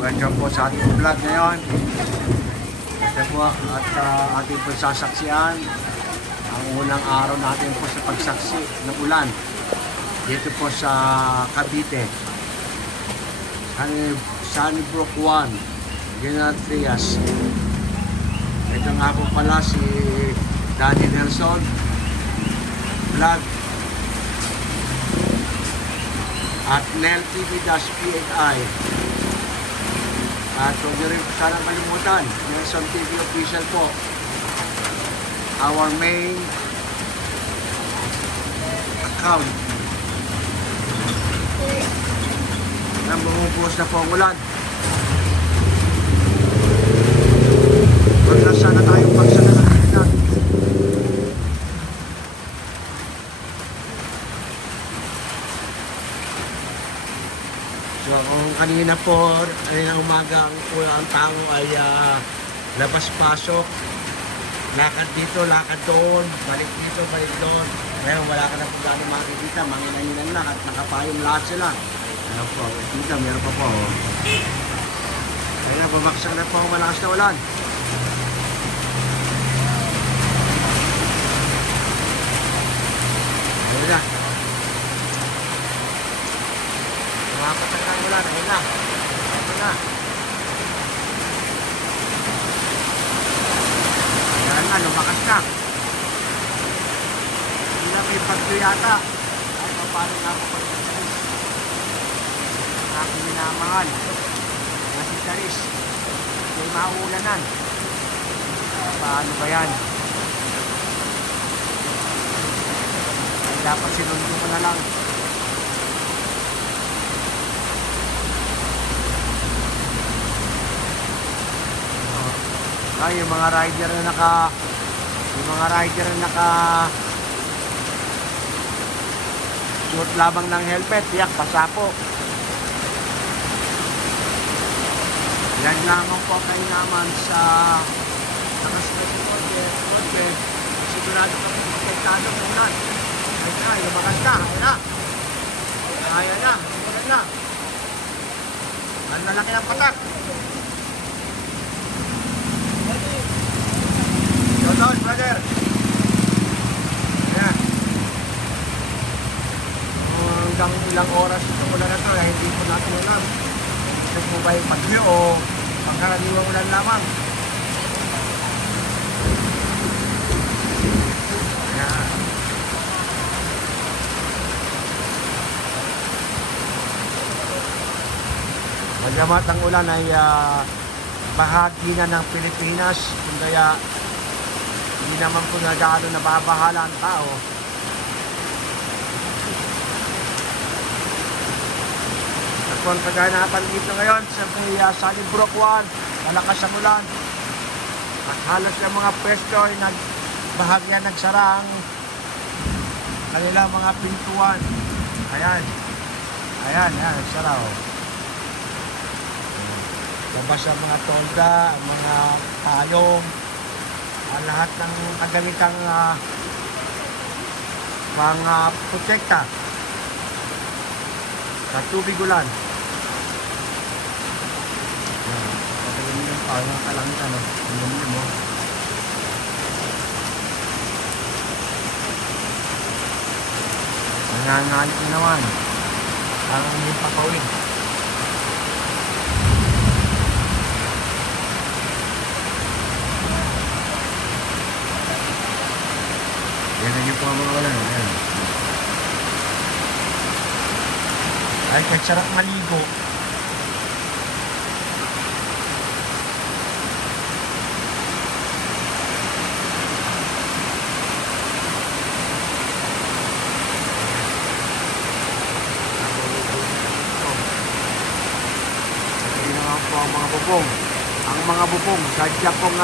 Welcome po sa ating vlog ngayon. Ito po at ating po sasaksiyan ang unang araw natin po sa pagsaksi ng ulan dito po sa Cavite. Sunnybrook 1, General Trias. Ito nga po pala si Danny Nelson vlog at Nel TV-PNI. At huwag nyo rin sana kalimutan, Nelson TV official po, our main account. Nang bumubuhos na po ang ulan. Huwag na sana tayong pagsana ng kita. So kung kanina po, kanina umaga ang tao ay labas-pasok, lakad dito, lakad doon, balik dito, balik doon. Ngayon wala ka na po gano'ng makikita, manginanginan lang at nakapayong lahat sila. Ayan po, dito meron pa po. Kaya bumagsak na po ang malakas na ulan. Ayan na. Makapatag na ulan, ayan na. Ayan na. Ayan na, lumakas na. Hindi na may pagdo yata. Ay, paano nga po pagdasalis? Ang aking minamahal. Nasi Charis. May maulanan. Paano ba yan? Ay, dapat sinundo ko na lang. Ay, yung mga rider na suot labang ng helmet, tiyak, pasa po. Yan lamang po kayo naman sa nakaswerte po, sigurado kami protektado po yan. Ay na, lumakas na, ayan na, lumakas na. Ang lalaki ng patak. Shoutout, brother. Ayan. Hanggang ilang oras itong ulan na ito, hindi po natin alam. Ito po ba yung pagyo o pagkaraniwang ulan lamang? Ayan. Bagamat ang ulan ay bahagi na ng Pilipinas, kung kaya hindi naman po na gaano nababahala ang tao. At kung kaganapan dito ngayon sa Sunnybrook 1, malakas ang ulan. At halos yung mga pwesto ay bahagya nagsara ang kanilang mga pintuan. Ayan. Ayan, nagsara o. Labas ang mga tolda, ang mga tayong, lahat ng kagamitang mga protekta sa tubig ulan. Pagkagalin yung parang kalangit ano, hindi mo. Nangangalit na naman. Parang hindi papawid. Yan na yung po mga wala. Ayan. Ay, kahit sarap maligo. Ito naman po ang mga bubong. Ang mga bubong, sadya pong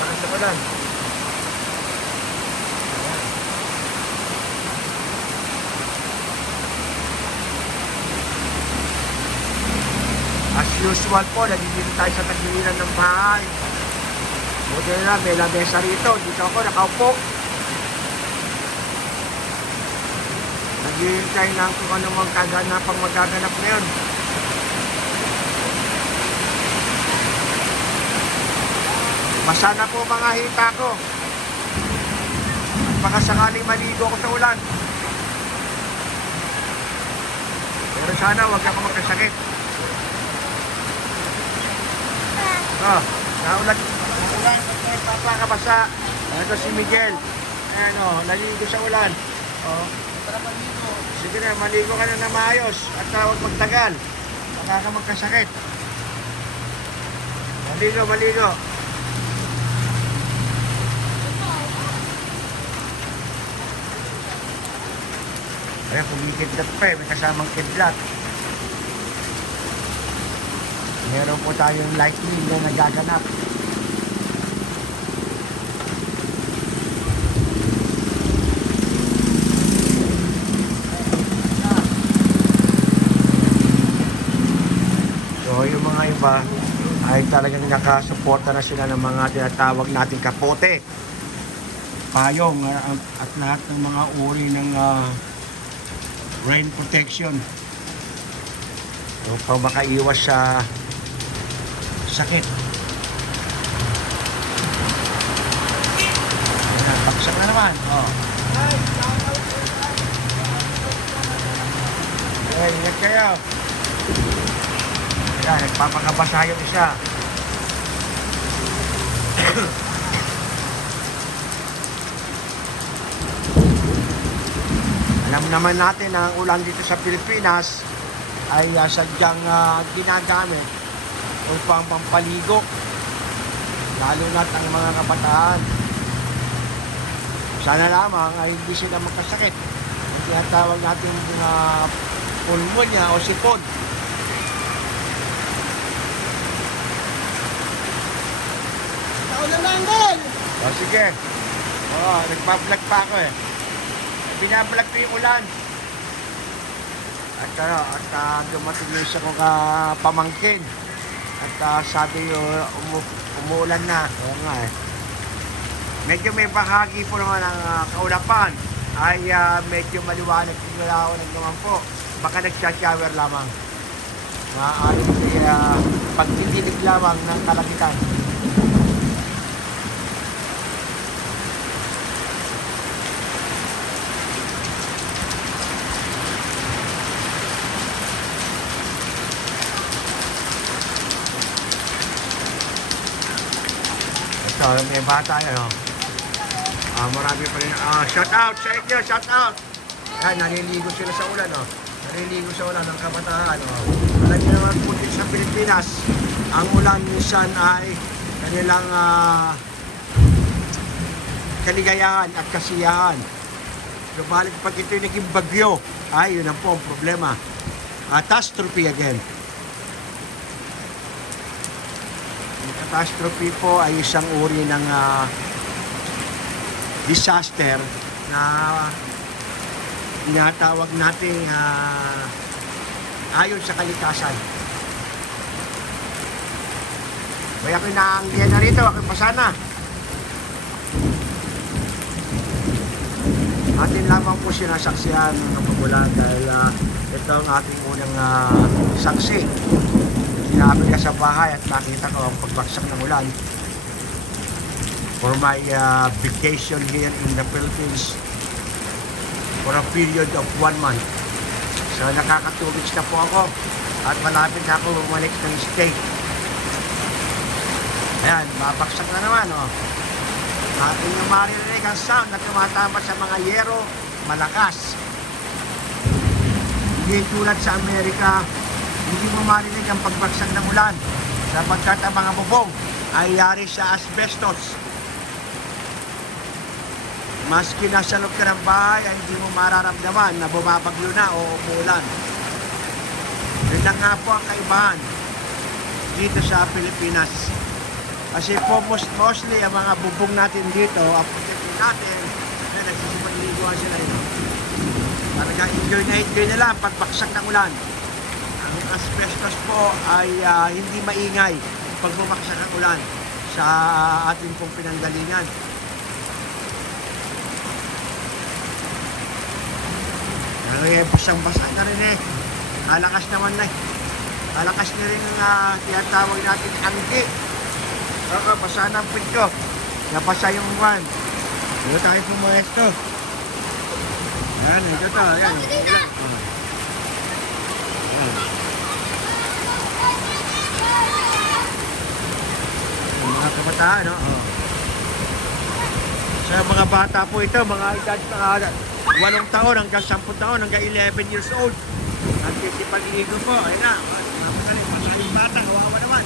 malas na ulan. As usual po, nandito tayo sa tagiliran ng bahay. Buti na may lamesa rito. Dito ako nakaupo. Naghihintay lang kung ano mang kaganapang magaganap ngayon. Basa na po mga hita ko. At baka sakaling maligo ako sa ulan. Pero sana huwag ako magkasakit. Naulan. Ulan, papakabasa. Ito si Miguel. Ayan naligo sa ulan. Tara maligo. Sige na, maligo ka na na maayos. At huwag magtagal. Baka ka magkasakit. Maligo, maligo. Ayan, kumikidlat pa may kasamang kidlat. Meron po tayong lightning na nagaganap. So yung mga iba ay talagang nakasuporta na sila ng mga tinatawag nating kapote, payong at lahat ng mga uri ng rain protection upang makaiwas sa sakit. Paksak na naman. Ingat kayo. Ayan, nagpapakabasa yung isa. Alam naman natin na ang ulan dito sa Pilipinas ay sadyang ginagamit upang pampaligo, lalo na ang mga kabataan. Sana lamang ay hindi sila magkasakit. Ang tinatawag natin pulmonya o sipon. Naulan na, Angel! Sige. Nagpa-vlog pa ako eh. Binablog ko yung ulan. At dumating na isa kong pamangkin. At sabi umuulan na. Oo nga eh. Medyo may bahagi po naman ang kaulapan. Ay medyo maliwanag. Tingalawan naman po. Baka nagsha-shower lamang. Maaaring pagtitilig lamang ng kalangitan. So, may bata yan, marami pa rin. Shout out sa inyo, shout out. Yan, naliligo sila sa ulan, Naliligo sa ulan ng kabataan, Alam niyo naman po dito sa Pilipinas, ang ulan minsan ay kanilang kaligayahan at kasiyahan. Subalit pag ito'y naging bagyo, ay yun ang po ang problema. Catastrophe again. Catastrophe po ay isang uri ng disaster na tinatawag natin ayon sa kalikasan. Kaya ako'y naanggihan na rito, ako'y pasana. Atin lamang po sinasaksihan ng pagulan dahil ito ang ating unang saksi. Sinabi ka sa bahay at nakita ko ang pagbaksak ng ulan for my vacation here in the Philippines for a period of 1 month. So nakaka-2 weeks na po ako at malapit na ako bumalik ng state. Ayan, mabaksak na naman Ating yung maririnig ang sound na tumatama sa mga yero, malakas. Hindi tulad sa Amerika, hindi mo marinig ang pagbagsak ng ulan sapagkat ang mga bubong ay yari sa asbestos. Maski nasa loob ka ng bahay ay hindi mo mararamdaman na bumabagyo na o umuulan. Yun lang nga po ang kaibahan dito sa Pilipinas. Kasi po mostly ang mga bubong natin dito, ang protection natin, ay nagsisipagliguan sila Talaga enjoy nila ang pagbaksak ng ulan. Ang asbestos po ay hindi maingay pag bumaksak ang ulan sa ating pong pinanggalingan. basang-basa na rin eh. Alakas naman na eh. Alakas na rin ang tinatawag natin anggi. Oo, basa na ang pit ko. Nabasa yung one. Dito tayo pumaesto. Yan, ito to. Yan. Yan. Yung mga kabataan, no? Oh. Sa mga bata po ito, mga edad 8 taon hanggang 10 taon, hanggang 11 years old. Nagtitipag-ligo po. Ayun na. Napagaling pa sa yung bata. Kawawa naman.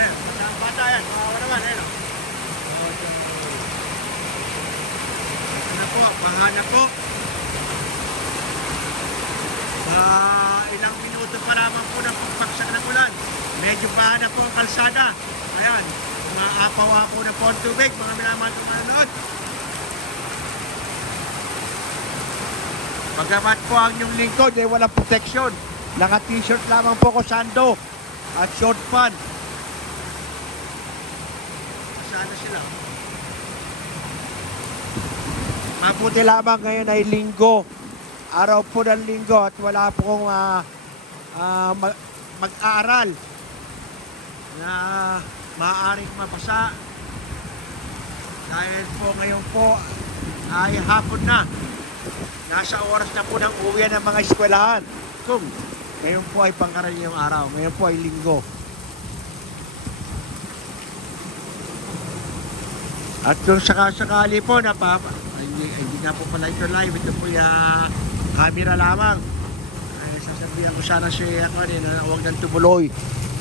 Eh, basta ang bata yan. Kawawa naman. Ayun. Ito na po. Baha na po. Ilang minuto pa lamang po ng pagbagsak ng ulan. Medyo baha na po ang kalsada. Ayan. Mga apaw-apo na po ang tubig. Mga minamahal kong manonood. Pagkamat po ang inyong lingkod ay walang protection. Naka-t-shirt lamang po ko sando at short pant. Sana sila. Mabuti lamang ngayon ay linggo. Araw po ng linggo at wala po kong mag-aaral na maaaring mabasa. Dahil po ngayon po ay hapon na. Nasa oras na po ng uwian ng mga eskwelahan. Kung ngayon po ay pangkaraniwang araw, ngayon po ay linggo. At kung sakasakali po na hindi na po pala ito live, ito po yung camera lamang. Ay, sasabihan ko sana siya na huwag nang tumuloy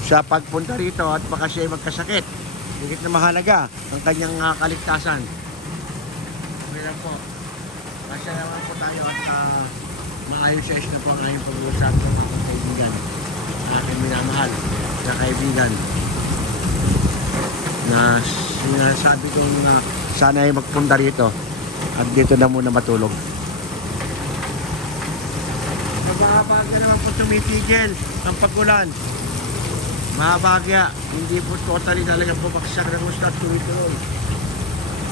sa pagpunta rito at baka siya ay magkasakit. Higit na mahalaga ang kanyang kaligtasan. Okay lang po. Masya naman po tayo at maayos na po ang aming pag-uusap ng mga kaibigan. Aking minamahal na kaibigan. Na sinasabi ko na sana ay magpunta rito at dito na muna matulog. Mababagya naman po tumitigil ang pag-ulan. Mababagya. Hindi po totally talagang bumagsak ng gusto at tuloy-tuloy.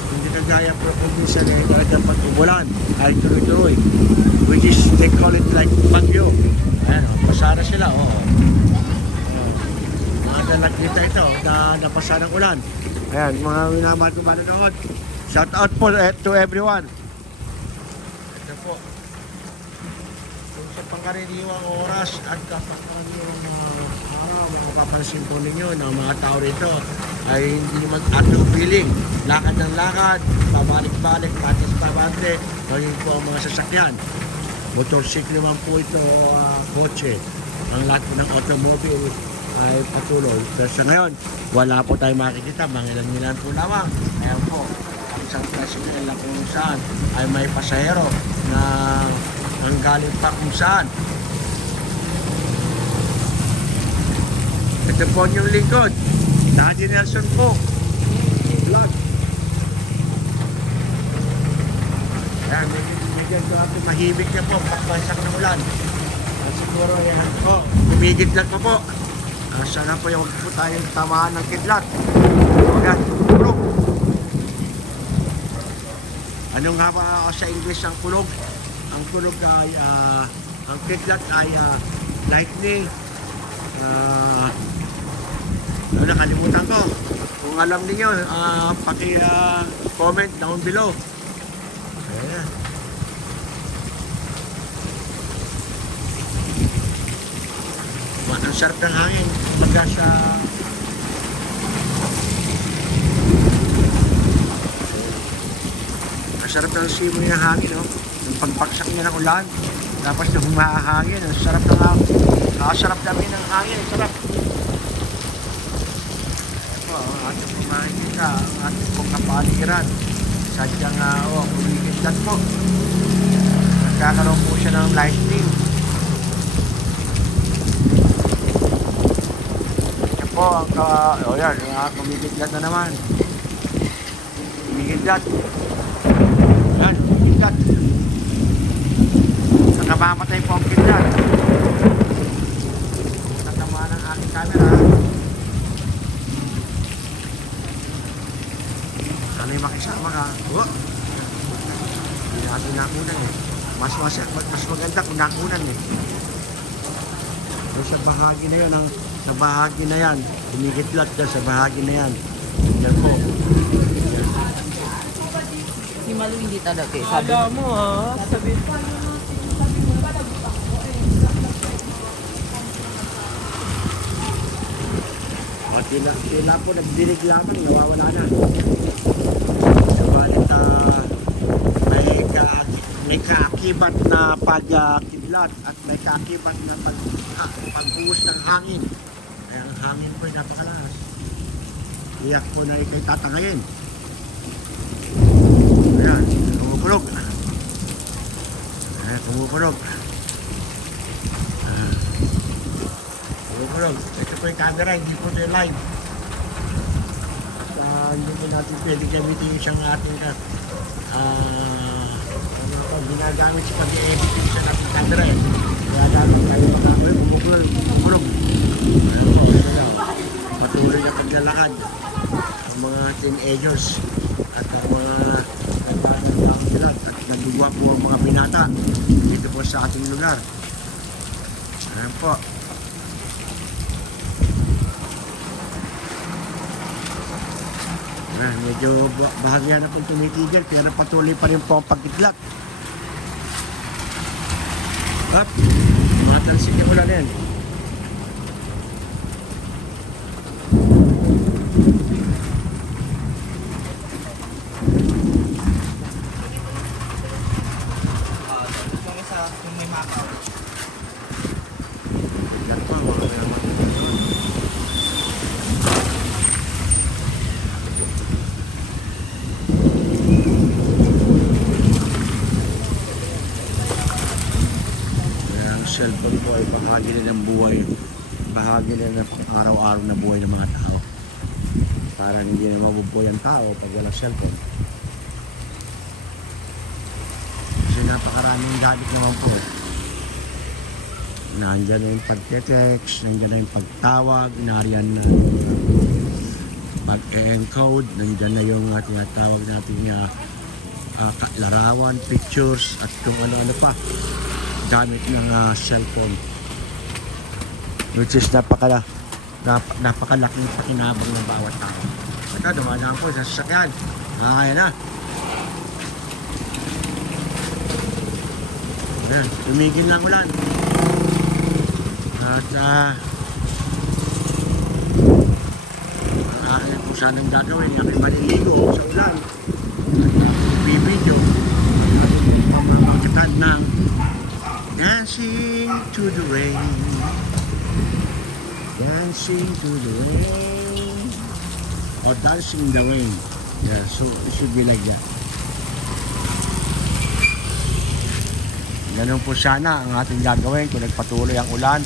Hindi kagaya po kung minsan ay talagang pag-umulan ay tuloy-tuloy. Which is, they call it like bagyo. Ayan, basa na sila. Oo. Mga dalagkita ito na napasa ng ulan. Ayan, mga minamahal ko manonood. Shout out po to everyone. Ito po. Kung sa pangkaraniwang oras at pangkaraniwang araw, mapapansin po ninyo na mga tao rito ay hindi mag-atong-feeling. Lakad ng lakad, pabalik-balik, patis-pabante, ngayon po ang mga sasakyan. Motorsiklo man po ito, kotse. Ang lahat po ng automobile ay patuloy. Pero sa ngayon, wala po tayong makikita. Mangilan-ngilan po lamang. Ayan po, ang isang tricycle na kung saan ay may pasahero na ang galing pa kung saan. Ito po yung lingkod. Nadie Nelson po. Vlog. Ayan, medyo ito mahimik niya po. Pagbasak ng ulan. At siguro yan po. Kumigidlat pa po. Sana po yung huwag po tayong tamaan ng kidlat. Huwag kulog. Anong nga ba sa English ang kulog? Ang kulog ay, ang kidlat ay lightning. Nakalimutan ko. Kung alam niyo, paki-comment down below. Ayan. Ang sarap ng hangin. Pagka sa ang sarap ng simoy ng hangin, no? Yung pagpaksak niya ng ulan. Tapos yung humahangin. Ang sarap ng hangin. Nakasarap namin ng hangin. Ang sarap. Ang ating pumakikita, ang ating pong kapaligiran. Sadyang, kumikidlat po. Nagkakaroon po siya ng lightning. Yan po, yan, kumikidlat na naman. Kumikidlat. Yan, kumikidlat. Nakamamatay po ang kidlat. Natamaan ang aking camera. Sana'y makisama ka. Hindi natin nakunan eh. Mas maganda kung nakunan eh. So, sa bahagi na yan, sa bahagi na yan, kumikitlat dyan sa bahagi na yan. Yan po. Si Malu hindi talaga eh. Sabi mo ha. Sabi O, sila po nagdinig lamang, nawawala na. Subalit, may kaakibat na pagkidlat at may kaakibat na pagbuhos ng hangin. Kaya ang hangin po ay napakalakas. Iyak po na ikay tatangayin. Ayan, tumukulog. Ayan, tumukulog. Tumukulog. Ito po yung camera, hindi po ito yung live. Hindi po natin pwede gamitin yung isang ating ginagamit sa pag-i-edit yung isang ating camera eh. Kaya gamit tayo pag-amoy, tumukulog. Ayan po, ito na. Patuloy na paglalakad ang mga teenagers at ang mga at nagugwa po ang mga binata dito po sa ating lugar. Ayan po. Medyo bahagya na pong tumitigil pero patuloy pa rin po ang pagkidlat. At matalsik yung ulan yan. yung isa, yung may makaw. Kidlat pa mga kailangan. Cellphone po ay bahagi na ng buhay, bahagi na ng araw-araw na buhay ng mga tao. Para hindi na mabubuhay ang tao pag walang cellphone. Kasi napakaraming gadget naman po. Nandiyan na yung pag-text, nandiyan na yung pagtawag, nariyan na pag-encode, nandiyan na yung tinatawag natin larawan, pictures, at kung ano-ano pa. Gamit ng cellphone, which is napakalaking pakinabang ng bawat tao. Ito, dumadaan po sa sasakyan. Kaya na. Ayan, tumigil lang ulan. At akin po sanang gagawin. Aking maliligo sa ulan. At bibidyo. Aking pamamakitan ng Dancing to the rain, dancing to the rain, or dancing in the rain. Yeah, so it should be like that. Ganun po sana ang ating gagawin kung nagpatuloy ang ulan.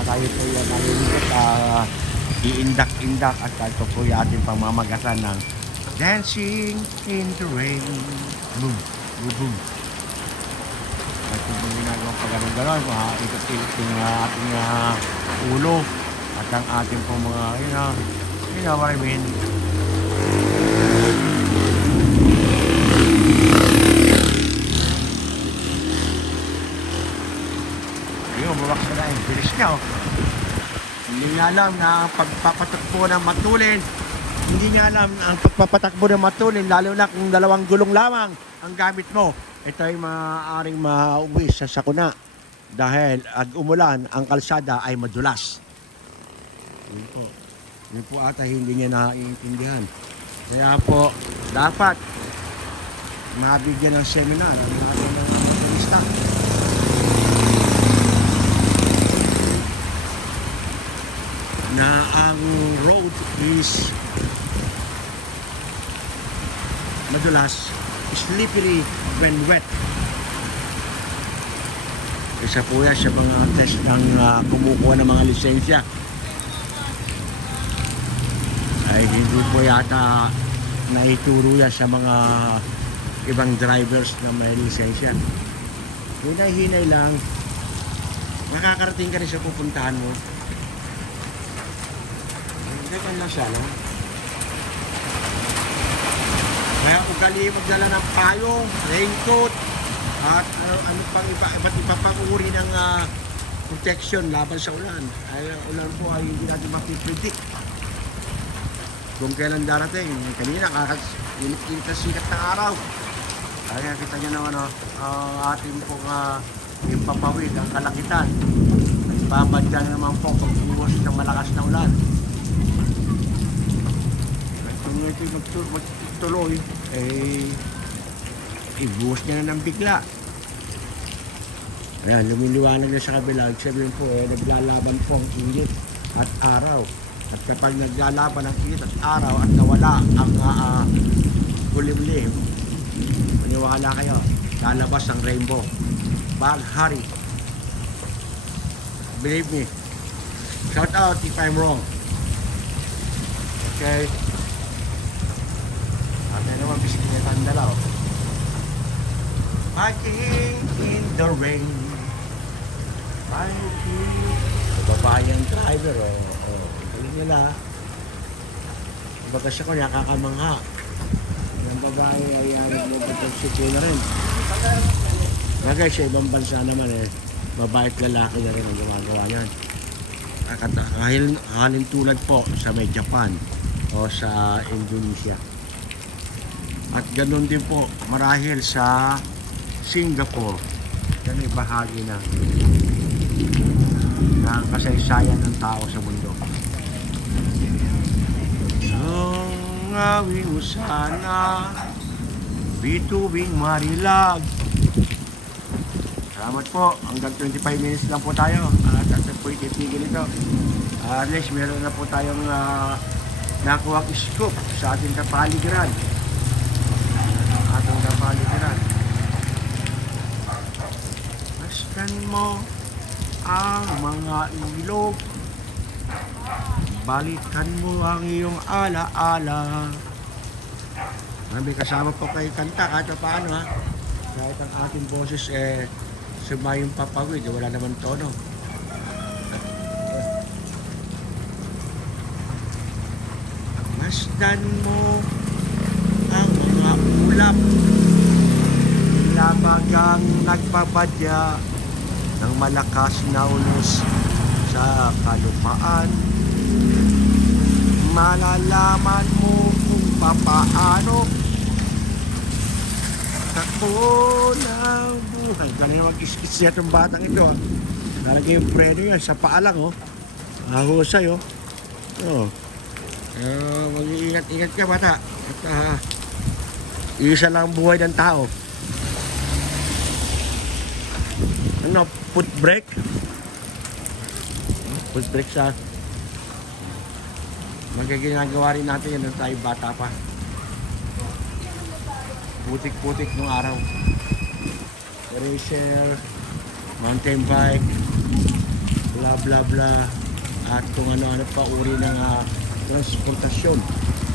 At tayo po yung nalilipot, iindak-indak at ito po yung ating pamamagasan ng dancing in the rain. Boom, boom, boom. At kung ginagawang pag-ganon-ganon, ikot-ikot yung ating ulo at ang ating po mga, you know what I mean. Ayun, bumabaksa na yung bilis niya, oh. Hindi niya alam na ang pagpapatakbo ng matulin, lalo na kung dalawang gulong lamang ang gamit mo. Ito ay maaaring mauwi sa sakuna dahil umulan, ang kalsada ay madulas. Yun po ata hindi niya naiintindihan. Kaya po, dapat mabigyan ng seminar ang ating mga motorista. Na ang road is madulas, slippery when wet. Isa po yan sa mga test ng kumukuha ng mga lisensya. Ay hindi po yata naituro yan sa mga ibang drivers na may lisensya. Hinay-hinay lang, makakarating ka rin sa pupuntahan mo. Hindi ka lang siya, no? Kaya ugali magdala ng payong, raincoat, At ano pang iba't iba pang uri ng protection laban sa ulan. Ay, ang ulan po ay hindi natin mapipredict kung kailan darating. Kanina, init-init na sikat ng araw. Kaya kita nyo naman, ang ating pong impapawid, ang kalakitan. Babadya na naman po pag-iwas ng malakas na ulan. At kung ito'y magtuloy, ibuhos niya na ng bigla. Ayan, lumiliwanag na sa kabila. Sabihin po, naglalaban po ang init at araw. At kapag naglalaban ang init at araw at nawala ang kulimlim, maniwala kayo, lalabas ang rainbow. Baghari. Believe me. Shout out if I'm wrong. Okay. At naman bisikleta ang dalaw. Hiking in the rain. Babayang driver, galing nila. Baga siya ko nakakamangha. Yung babae ay nagmumagpagsiklo na rin. Bagay sa ibang bansa naman babae at lalaki na rin ang gumagawa yan. Halin tulad po sa may Japan o sa Indonesia. At ganoon din po marahil sa Singapore. Yan ay bahagi na ng kasaysayan ng tao sa mundo. Ang awing usana, bituing marilag. Salamat po. Hanggang 25 minutes lang po tayo. At po ititigil ito. At least meron na po tayong nakuha scoop sa ating kapaligiran. Atong kapaligiran. Maskan mo ang mga ilog. Balikan mo ang iyong alaala. May kasama po kayo kanta kahit paano ha. Kahit ang ating boses sumayong papawid, wala naman tono. Masdan mo ang mga ulap. Labagang nagpabadya ng malakas na unos sa kalupaan. Malalaman mo kung papaano takbo ng buhay. Ganun mag-iskis siya itong batang ito ha. Lalagay yung preno yan sa paa lang Mahusay mag-iingat-ingat ka bata. At isa lang ang buhay ng tao. Foot brake? Foot brake sa magaginagawa rin natin yan nung tayo bata pa. Putik-putik nung araw. Racer, mountain bike, bla bla bla, at kung ano-ano pa uri ng transportasyon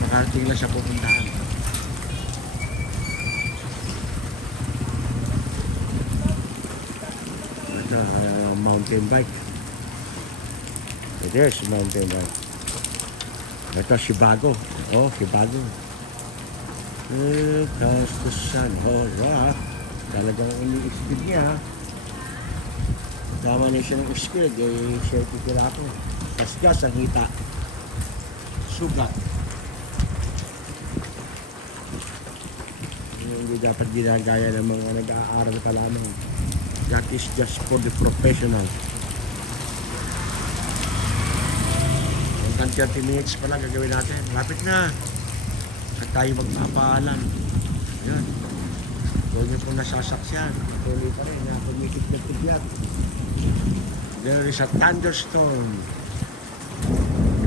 nakarating lang sa pupuntahan. Mountain bike. It is mountain bike. Ito Shibago. Shibago. Because the sun, talagang ini-speed niya. Tama na siya ng speed, siya titira ko. Kasgas ang hita. Sugat. Hindi dapat ginagaya ng mga nag-aaral ka lamang. That is just for the professional. Hanggang 30 minutes pa lang gagawin natin. Lapit na. At tayo magpapaalam. Yun. Huwag niyo pong nasasaksyan. Tuloy pa rin. Pumikit na tigyat. There is a thunderstorm.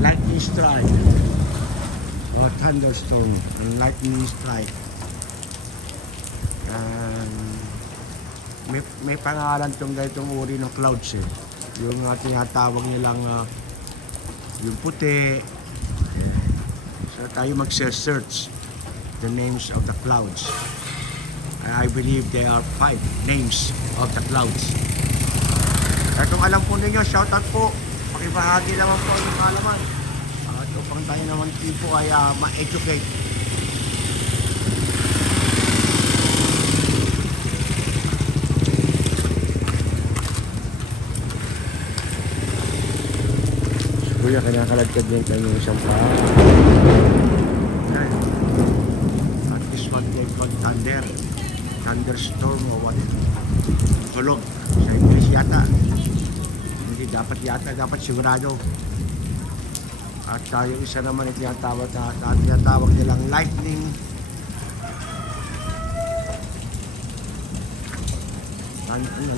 Lightning strike. Thunderstorm and lightning strike. May pangalan tong ganitong uri ng clouds yung tinatawag nilang yung puti. So tayo mag-search the names of the clouds. I believe there are 5 names of the clouds. Kaya kung alam po ninyo, shoutout po. Pakibahagi naman po yung alaman. At upang tayo naman tipo ay ma-educate. kuya, kinakaladkad din kayo yung isang paa. Ayan. At this one day called thunder. Thunderstorm o what? Kulog. Sa English yata. Hindi dapat yata, dapat sigurado. At yung isa naman ito yung tinatawag nilang lightning.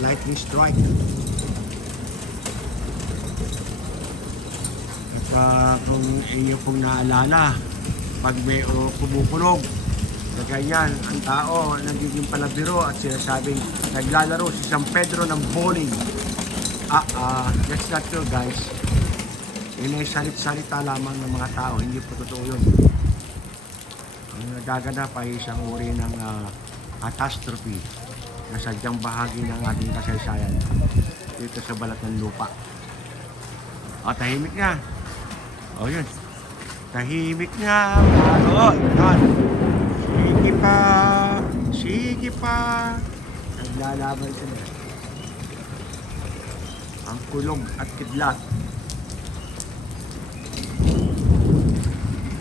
Lightning strike. At kung inyo pong naalala, pag may kumukulog na ganyan, ang tao nagiging palabiro at sinasabing naglalaro si San Pedro ng bowling. That's not true, guys. Yun ay salit-salita lamang ng mga tao, hindi po totoo yun. Ang nagaganap ay isang uri ng catastrophe na sadyang bahagi ng ating kasaysayan dito sa balat ng lupa. Tahimik nga. Yun. Tahimik nga. Yun. Sige pa. Sige pa. Naglalaban sila. Ang kulog at kidlat.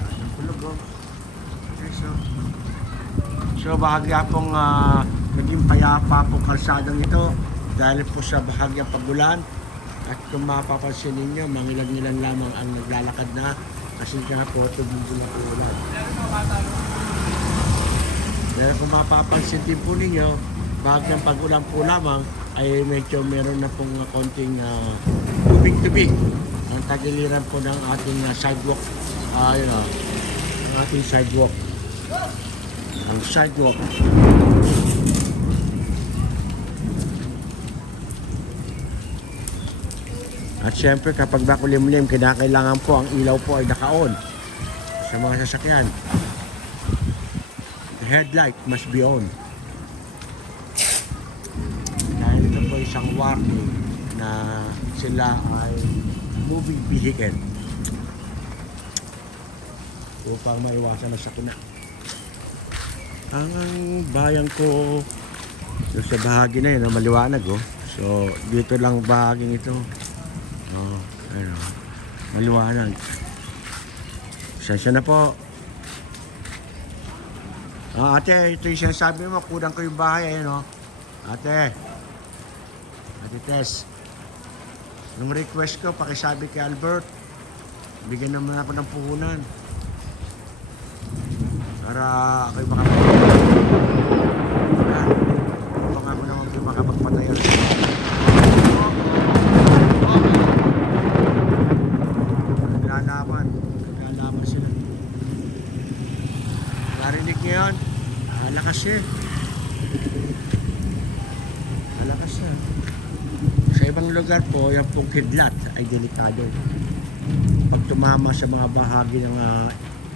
Ang kulog, oh. Okay, so bahagya pong naging payapa po kalsadang ito dahil po sa bahagyang pagulan. At kung mapapansin ninyo, mangilan-ngilan lamang ang naglalakad na kasi nga po tumigil na po ulan. Dahil kung mapapansin din po ninyo, bahagyang pagulan po lamang ay medyo meron na pong konting tubig-tubig ang tagiliran po ng ating sidewalk. Ang ating sidewalk. Ang sidewalk. At syempre kapag makulimlim, kinakailangan po ang ilaw po ay naka-on sa mga sasakyan. The headlight must be on. Dahil ito po isang warning na sila ay moving vehicle upang maiwasan na sakuna. Ang bayan ko sa bahagi na yun, maliwanag oh. So dito lang bahaging ito. Maliwanag. Sensya na po. Ate, ito yung sinasabi mo, kulang ko yung bahay, ayun, Ate Tess, nung request ko, pakisabi kay Albert, bigyan naman ako ng puhunan para ako'y makapagpatayan. Baka ako naman kayo makapagpatayan. Naglalaban sila. Narinig niyo yun? Lakas eh. Malakas na. Sa ibang lugar po, yung pong kidlat ay delikado. Pag tumama sa mga bahagi ng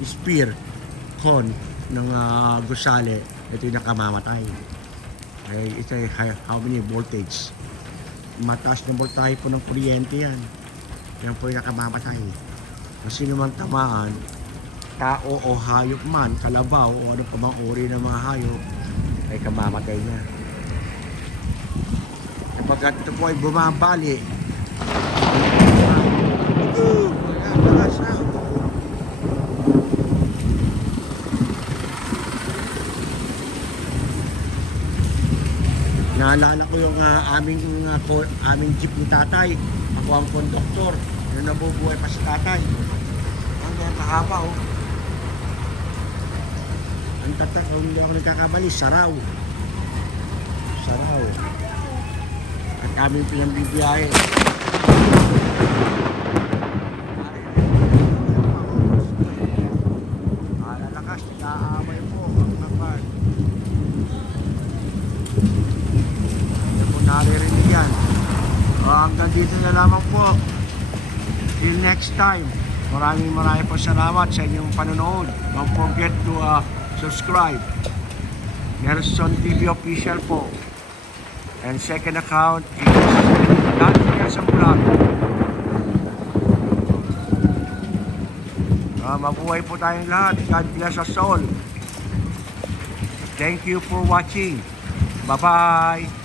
spear, cone, ng gusali, ito yung nakamamatay. Ito ay how many voltage? Mataas na voltahe po ng kuryente yan. Yan po yung nakamamatay. Kasi naman tamaan, tao o hayop man, kalabaw o ano pa mang uri ng mga hayop, ay kamamatay na. Kapag ito po ay bumabali, lakas na. Naalala ko yung aming jeep ni tatay. Ako ang konduktor. Yung nabubuhay pa si tatay. Ang kahaba oh. Ang tatak, kung hindi ako nagkakamali, Saraw. At aming pinambibiyahe. Lalakas, naaaway po ang napan. Hindi po naririnig yan. Hanggang dito na lamang po. Till next time. Maraming po salamat sa inyong panonood. Don't forget to subscribe. Nelson TV Official po. And second account is Dan Nelson Vlog. Mabuhay po tayong lahat. God bless us all. Thank you for watching. Bye-bye.